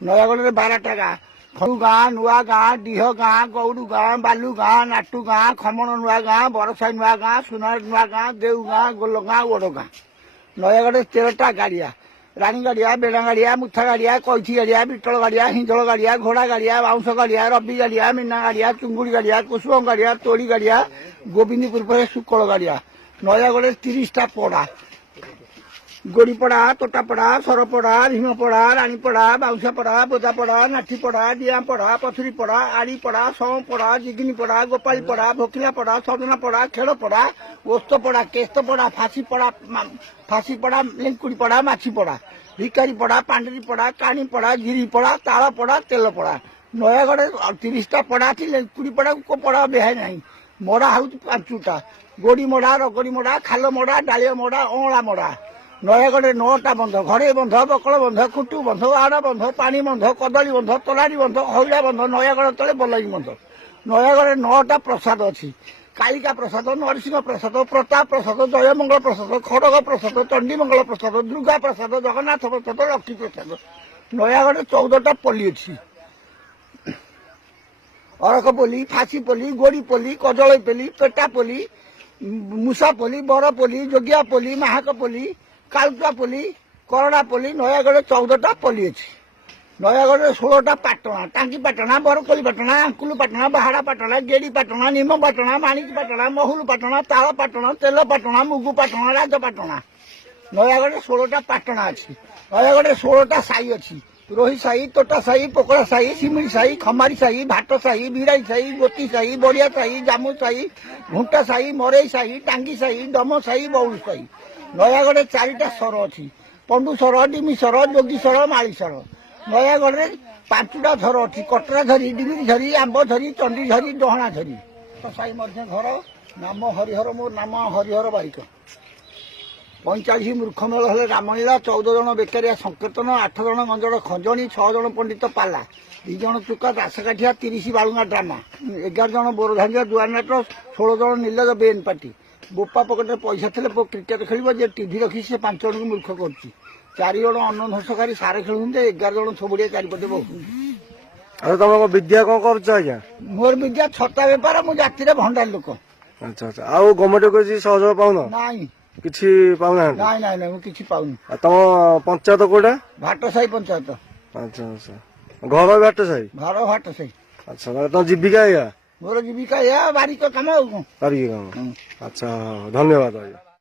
ନୟାଗଡ଼ରେ 12ଟା ଗାଁ ଖୁ ଗାଁ ନୂଆ ଗାଁ ଡିହ ଗାଁ ଗୌଡୁ ଗାଁ ବାଲୁ ଗାଁ ନାଟୁ ଗାଁ ଖମଣ ନୂଆ ଗାଁ ବରସାଇ ନୂଆ ଗାଁ ସୁନାର ନୂଆ ଗାଁ ଦେଉ ଗାଁ ଗୋଲ ଗାଁ ଓଡ ଗାଁ। ନୟାଗଡ଼ରେ 13ଟା ଗାଡିଆ ରାଣୀ ଗାଡିଆ ବେଡା ଗାଡିଆ ମୁଥା ଗାଡିଆ କଇଠି ଗାଡିଆ ବିଟଳ ଗାଡିଆ ହିଞ୍ଜଳ ଗାଡିଆ ଘୋଡା ଗାଡିଆ ବାଉଁଶ ଗାଡିଆ ରବି ଗାଡିଆ ମୀନା ଗାଡିଆ ଚୁଙ୍ଗୁଡି ଗାଡିଆ କୁସୁମ ଗାଡିଆ ତୋଳି ଗାଡିଆ ଗୋବିନ୍ଦପୁର ପରେ ସୁକଳ ଗାଡିଆ। ନୟାଗଡ଼ରେ 30ଟା ପଡା ଗୋଡିପଡା ତୋଟାପଡା ସରପଡା ଭୀମପଡା ରାଣୀପଡା ବାଉଁଶାପଡା ବୋଦାପଡା ନାଠିପଡା ଡିଆଁପଡା ପଥୁରୀପଡା ଆଳିପଡା ସଅଁପଡା ଜିଗିନିପଡା ଗୋପାଳୀପଡା ଭୋକିଲାପଡା ସଜନାପଡା ଖେଳପଡା ଓସ୍ତପଡା କେସ୍ତପଡା ଫାଶୀପଡା ଲେଙ୍କୁଡିପଡା ମାଛିପଡା ଭିକାରୀପଡା ପାଣ୍ଡିରୀପଡା କାଣିପଡା ଝିରିପଡା ତାଳପଡା ତେଲପଡା। ନୟାଗଡ଼ରେ 30ଟା ପଡା ଅଛି ଲେଙ୍କୁଡିପଡାକୁ କୋଉ ପଡା ବେହାଇ ନାହିଁ। ମଡା ହଉଛି 5ଟା ଗୋଡି ମଡା ରଗଡି ମଡା ଖାଲ ମଡା ଡାଳିଆ ମଡା ଅଁଳା ମଡା। ନୟାଗଡ଼ରେ 9ଟା ବନ୍ଧ ଘରେଇ ବନ୍ଧ ବକଳ ବନ୍ଧ କୁଟୁ ବନ୍ଧ ଆଡ଼ ବନ୍ଧ ପାଣି ବନ୍ଧ କଦଳୀ ବନ୍ଧ ତଲାରୀ ବନ୍ଧ ହଇଡ଼ା ବନ୍ଧ ନୟାଗଡ଼ ତଳେ ବଲାଙ୍ଗୀ ବନ୍ଧ। ନୟାଗଡ଼ରେ 9ଟା ପ୍ରସାଦ ଅଛି କାଳିକା ପ୍ରସାଦ ନରସିଂହ ପ୍ରସାଦ ପ୍ରତାପ ପ୍ରସାଦ ଜୟମଙ୍ଗଳ ପ୍ରସାଦ ଖଡଗ ପ୍ରସାଦ ଚଣ୍ଡୀମଙ୍ଗଳ ପ୍ରସାଦ ଦୁର୍ଗା ପ୍ରସାଦ ଜଗନ୍ନାଥ ପ୍ରସାଦ ଲକ୍ଷ୍ମୀ ପ୍ରସାଦ। ନୟାଗଡ଼ରେ 14ଟା ପଲ୍ଲୀ ଅଛି ଅରଖପଲ୍ଲୀ ଫାଶୀପଲ୍ଲୀ ଗୋଡିପଲ୍ଲୀ କଜଳଇପଲ୍ଲୀ ପେଟାପଲ୍ଲୀ ମୂଷାପଲ୍ଲୀ ବରପଲ୍ଲୀ ଯୋଗିଆପଲ୍ଲୀ ମାହାକପଲ୍ଲୀ କାଳୁଆପଲ୍ଲୀ କରଡ଼ାପଲ୍ଲୀ। ନୟାଗଡ଼ରେ 14ଟା ପଲ୍ଲୀ ଅଛି। ନୟାଗଡ଼ରେ 16ଟା ପାଟଣା ଟାଙ୍ଗି ପାଟଣା ବରକୋଳି ପାଟଣା ଆଙ୍କୁଲୁ ପାଟଣା ବାହାଡା ପାଟଣା ଗେଡି ପାଟଣା ନିମ ପାଟଣା ମାଣିକି ପାଟଣା ମହୁଲ ପାଟଣା ତାଳ ପାଟଣା ତେଲ ପାଟଣା ମୁଗୁ ପାଟଣା ରାଜ ପାଟଣା। ନୟାଗଡ଼ରେ 16ଟା ପାଟଣା ଅଛି। ନୟାଗଡ଼ରେ 16ଟା ସାହି ଅଛି ରୋହି ସାହି ତୋଟା ସାହି ପୋକଳା ସାହି ଶିମିଳି ସାହି ଖମାରୀ ସାହି ଭାଟ ସାହି ବିରାଇ ସାହି ଗୋତି ସାହି ବଡିଆ ସାହି ଜାମୁ ସାହି ଘୁଣ୍ଟା ସାହି ମରେଇ ସାହି ଟାଙ୍ଗି ସାହି ଡମ ସାହି ବଉଳ ସାହି। ନୟାଗଡ଼ରେ 4ଟା ସର ଅଛି ପଣ୍ଡୁସର ଡିମିସର ଯୋଗୀସର ମାଳିସର। ନୟାଗଡ଼ରେ 5ଟା ଝର ଅଛି କଟରା ଝରି ଡିମିରି ଝରି ଆମ୍ବ ଝରି ଚଣ୍ଡୀ ଝରି ଡହଣା ଝରି। ସାହି ମଧ୍ୟ ଘର ନାମ ହରିହର ମୋ ନାମ ହରିହର ବାରିକ। 45 ମୂର୍ଖ ମେଳ ହେଲେ ରାମଲୀଳା 14 ଜଣ ବେକାରିଆ ସଂକୀର୍ତ୍ତନ 8 ଜଣ ଗଞ୍ଜଡ଼ ଖଞ୍ଜଣି 6 ଜଣ ପଣ୍ଡିତ ପାଲା 2 ଜଣ ଚୁକା ଦାସକାଠିଆ 30 ବାଳୁଙ୍ଗା ଡ୍ରାମା 11 ଜଣ ବୋରଧାଙ୍ଗିଆ ଦୁଆର ନାଟ 16 ଜଣ ନିର୍ଲଜ ବେଏନ୍ ପାର୍ଟି। ବୋପା ପକେଟରେ ପଇସା ଥିଲେ କ୍ରିକେଟ ଖେଳିବ ଯେ ଟିଭି ରଖି ସେ 5 ଜଣଙ୍କୁ ମୂର୍ଖ କରୁଛି। 4 ଜଣ ଅନଧର୍ଷକାରୀ ସାରେ ଖେଳୁଛନ୍ତି 11 ଜଣ ଛବୁଡିଆ ଚାରିପଟେ ବହୁଛନ୍ତି। ଆଉ ତମ ବିଦ୍ୟା କଣ କରୁଛ ଆଜ୍ଞା? ମୋର ବିଦ୍ୟା ଛତା ବେପାର ମୁଁ ଜାତିରେ ଭଣ୍ଡାରୀ ଲୋକ। ଆଚ୍ଛା ଆଚ୍ଛା ଆଉ ଗଭର୍ଣ୍ଣମେଣ୍ଟ କିଛି ସହଯୋଗ ପାଉନ? ନାଇଁ କିଛି ପାଉନାହାନ୍ତି? ନାଇଁ ନାଇଁ ନାଇଁ ମୁଁ କିଛି ପାଉନି। ଆଉ ତମ ପଞ୍ଚାୟତ କୋଉଟା? ଭାଟସାହି ପଞ୍ଚାୟତ। ଆଚ୍ଛା ଆଚ୍ଛା ଘର ଭାଟସାହି? ଘର ଭାଟସାହି। ଆଚ୍ଛା ତମ ଜୀବିକା ଏଇଆ? ମୋର ଜୀବିକା ଏଇଆ ବାରିକ କାମ ଆଉ କଣ। ବାରିକ କାମ। ଆଚ୍ଛା ଧନ୍ୟବାଦ ଆଜ୍ଞା।